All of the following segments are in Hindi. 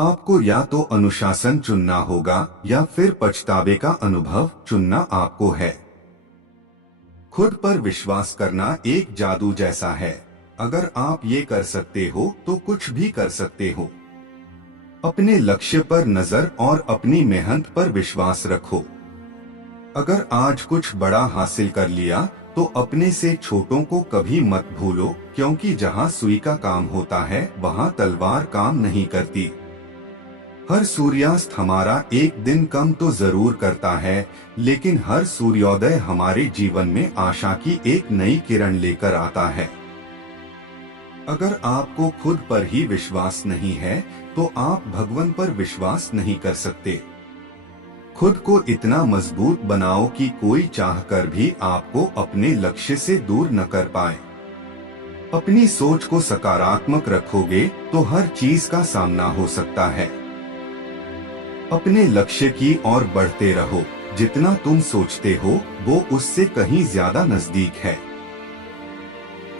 आपको या तो अनुशासन चुनना होगा या फिर पछतावे का अनुभव चुनना आपको है। खुद पर विश्वास करना एक जादू जैसा है। अगर आप ये कर सकते हो तो कुछ भी कर सकते हो। अपने लक्ष्य पर नजर और अपनी मेहनत पर विश्वास रखो। अगर आज कुछ बड़ा हासिल कर लिया तो अपने से छोटों को कभी मत भूलो, क्योंकि जहां सुई का काम होता है वहां तलवार काम नहीं करती। हर सूर्यास्त हमारा एक दिन कम तो जरूर करता है, लेकिन हर सूर्योदय हमारे जीवन में आशा की एक नई किरण लेकर आता है। अगर आपको खुद पर ही विश्वास नहीं है तो आप भगवान पर विश्वास नहीं कर सकते। खुद को इतना मजबूत बनाओ कि कोई चाहकर भी आपको अपने लक्ष्य से दूर न कर पाए। अपनी सोच को सकारात्मक रखोगे तो हर चीज का सामना हो सकता है। अपने लक्ष्य की ओर बढ़ते रहो। जितना तुम सोचते हो वो उससे कहीं ज्यादा नजदीक है।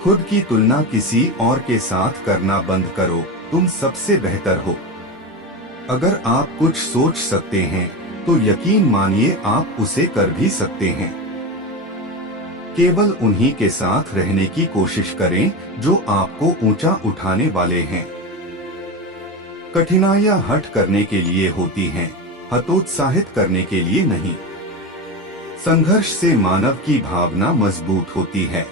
खुद की तुलना किसी और के साथ करना बंद करो। तुम सबसे बेहतर हो। अगर आप कुछ सोच सकते हैं तो यकीन मानिए आप उसे कर भी सकते हैं। केवल उन्हीं के साथ रहने की कोशिश करें जो आपको ऊंचा उठाने वाले हैं। कठिनाइयां हट करने के लिए होती हैं, हतोत्साहित करने के लिए नहीं। संघर्ष से मानव की भावना मजबूत होती है।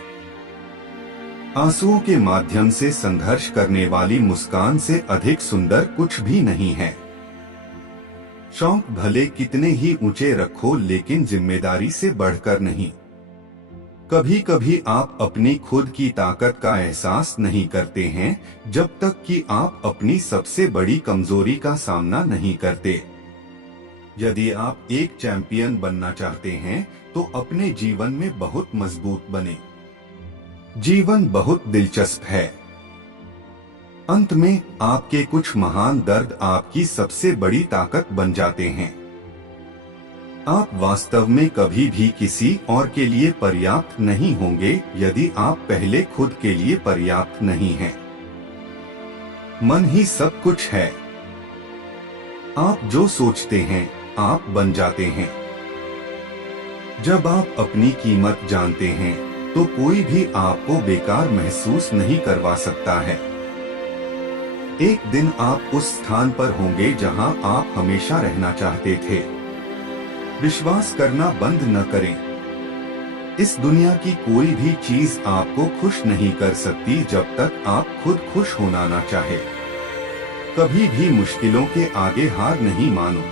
आंसुओं के माध्यम से संघर्ष करने वाली मुस्कान से अधिक सुंदर कुछ भी नहीं है। शौक भले कितने ही ऊंचे रखो, लेकिन जिम्मेदारी से बढ़कर नहीं। कभी कभी आप अपनी खुद की ताकत का एहसास नहीं करते हैं जब तक कि आप अपनी सबसे बड़ी कमजोरी का सामना नहीं करते। यदि आप एक चैंपियन बनना चाहते हैं तो अपने जीवन में बहुत मजबूत बने। जीवन बहुत दिलचस्प है। अंत में आपके कुछ महान दर्द आपकी सबसे बड़ी ताकत बन जाते हैं। आप वास्तव में कभी भी किसी और के लिए पर्याप्त नहीं होंगे यदि आप पहले खुद के लिए पर्याप्त नहीं हैं। मन ही सब कुछ है। आप जो सोचते हैं आप बन जाते हैं। जब आप अपनी कीमत जानते हैं तो कोई भी आपको बेकार महसूस नहीं करवा सकता है। एक दिन आप उस स्थान पर होंगे जहां आप हमेशा रहना चाहते थे। विश्वास करना बंद न करें। इस दुनिया की कोई भी चीज आपको खुश नहीं कर सकती जब तक आप खुद खुश होना ना चाहे। कभी भी मुश्किलों के आगे हार नहीं मानो।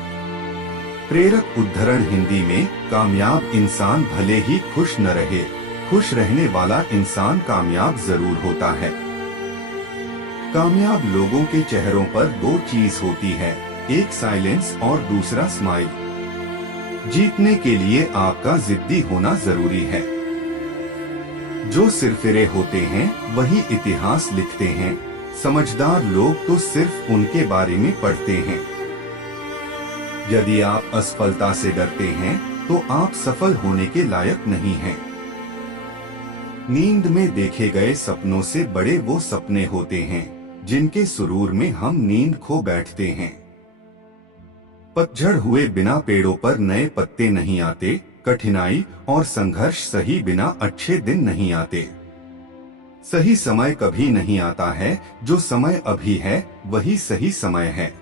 प्रेरक उद्धरण हिंदी में, कामयाब इंसान भले ही खुश न रहे, खुश रहने वाला इंसान कामयाब जरूर होता है। कामयाब लोगों के चेहरों पर दो चीज होती है, एक साइलेंस और दूसरा स्माइल। जीतने के लिए आपका जिद्दी होना जरूरी है। जो सिरफिरे होते हैं वही इतिहास लिखते हैं। समझदार लोग तो सिर्फ उनके बारे में पढ़ते हैं। यदि आप असफलता से डरते हैं तो आप सफल होने के लायक नहीं हैं। नींद में देखे गए सपनों से बड़े वो सपने होते हैं जिनके सुरूर में हम नींद खो बैठते हैं। पतझड़ हुए बिना पेड़ों पर नए पत्ते नहीं आते। कठिनाई और संघर्ष सही बिना अच्छे दिन नहीं आते। सही समय कभी नहीं आता है, जो समय अभी है वही सही समय है।